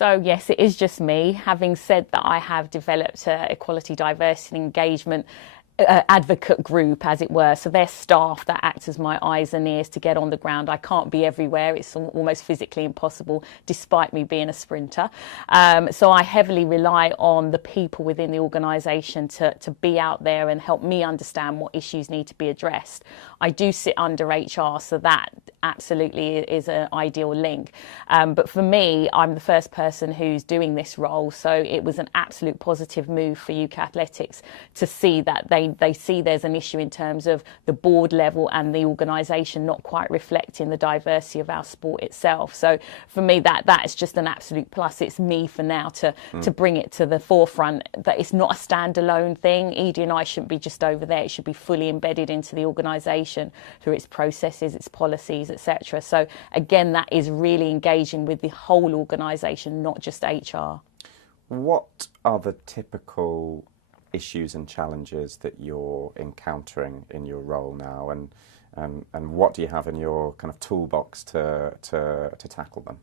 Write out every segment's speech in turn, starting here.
So yes, it is just me. Having said that, I have developed a equality, diversity and engagement advocate group, as it were. So they're staff that act as my eyes and ears to get on the ground. I can't be everywhere. It's almost physically impossible, despite me being a sprinter. So I heavily rely on the people within the organisation to be out there and help me understand what issues need to be addressed. I do sit under HR, so that absolutely is an ideal link. But for me, I'm the first person who's doing this role, so it was an absolute positive move for UK Athletics to see that they see there's an issue in terms of the board level and the organisation not quite reflecting the diversity of our sport itself. So for me, that is just an absolute plus. It's me for now to bring it to the forefront, that it's not a standalone thing. Edie and I shouldn't be just over there. It should be fully embedded into the organisation through its processes, its policies, etc. So again, that is really engaging with the whole organisation, not just HR. What are the typical issues and challenges that you're encountering in your role now, and what do you have in your kind of toolbox to tackle them?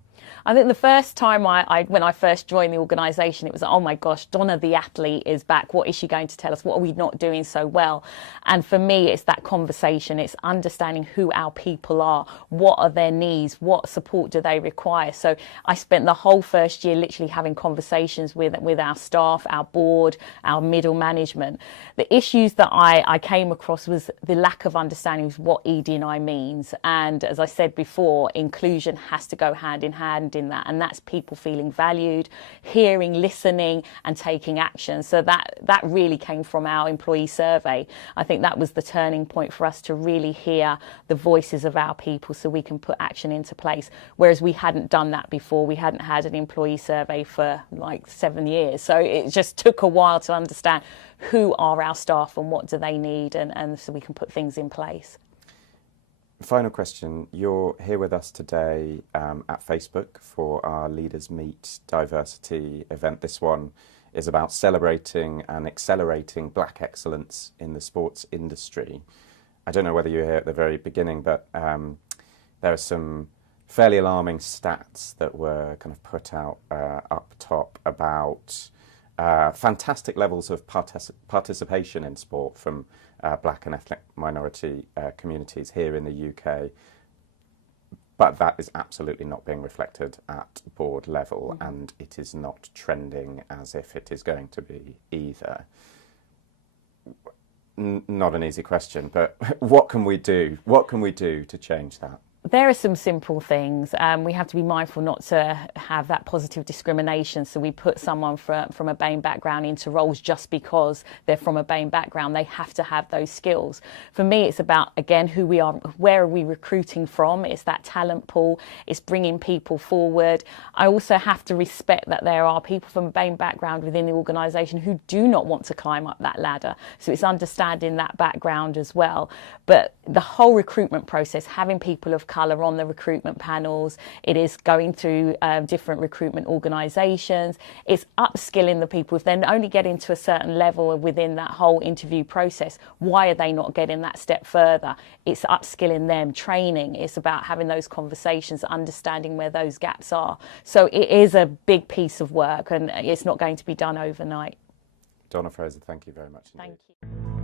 I think the first time when I first joined the organisation, it was, oh my gosh, Donna the athlete is back. What is she going to tell us? What are we not doing so well? And for me, it's that conversation. It's understanding who our people are. What are their needs? What support do they require? So I spent the whole first year literally having conversations with our staff, our board, our middle management. The issues that I came across was the lack of understanding of what ED&I means. And as I said before, inclusion has to go hand in hand in that, and that's people feeling valued, hearing, listening and taking action. So that really came from our employee survey. I think that was the turning point for us to really hear the voices of our people so we can put action into place, whereas we hadn't done that before. We hadn't had an employee survey for like 7 years, so it just took a while to understand who are our staff and what do they need, and so we can put things in place. Final question. You're here with us today at Facebook for our Leaders Meet Diversity event. This one is about celebrating and accelerating black excellence in the sports industry. I don't know whether you were here at the very beginning, but there are some fairly alarming stats that were kind of put out up top about fantastic levels of participation in sport from black and ethnic minority communities here in the UK, but that is absolutely not being reflected at board level, and it is not trending as if it is going to be either. Not an easy question, but what can we do? What can we do to change that? There are some simple things. We have to be mindful not to have that positive discrimination. So we put someone from a BAME background into roles just because they're from a BAME background. They have to have those skills. For me, it's about, again, who we are, where are we recruiting from? It's that talent pool. It's bringing people forward. I also have to respect that there are people from a BAME background within the organisation who do not want to climb up that ladder. So it's understanding that background as well. But the whole recruitment process, having people of colour on the recruitment panels, it is going through different recruitment organisations, it's upskilling the people. If they're only getting to a certain level within that whole interview process, why are they not getting that step further? It's upskilling them, training. It's about having those conversations, understanding where those gaps are. So it is a big piece of work, and it's not going to be done overnight. Donna Fraser, thank you very much indeed. Thank you.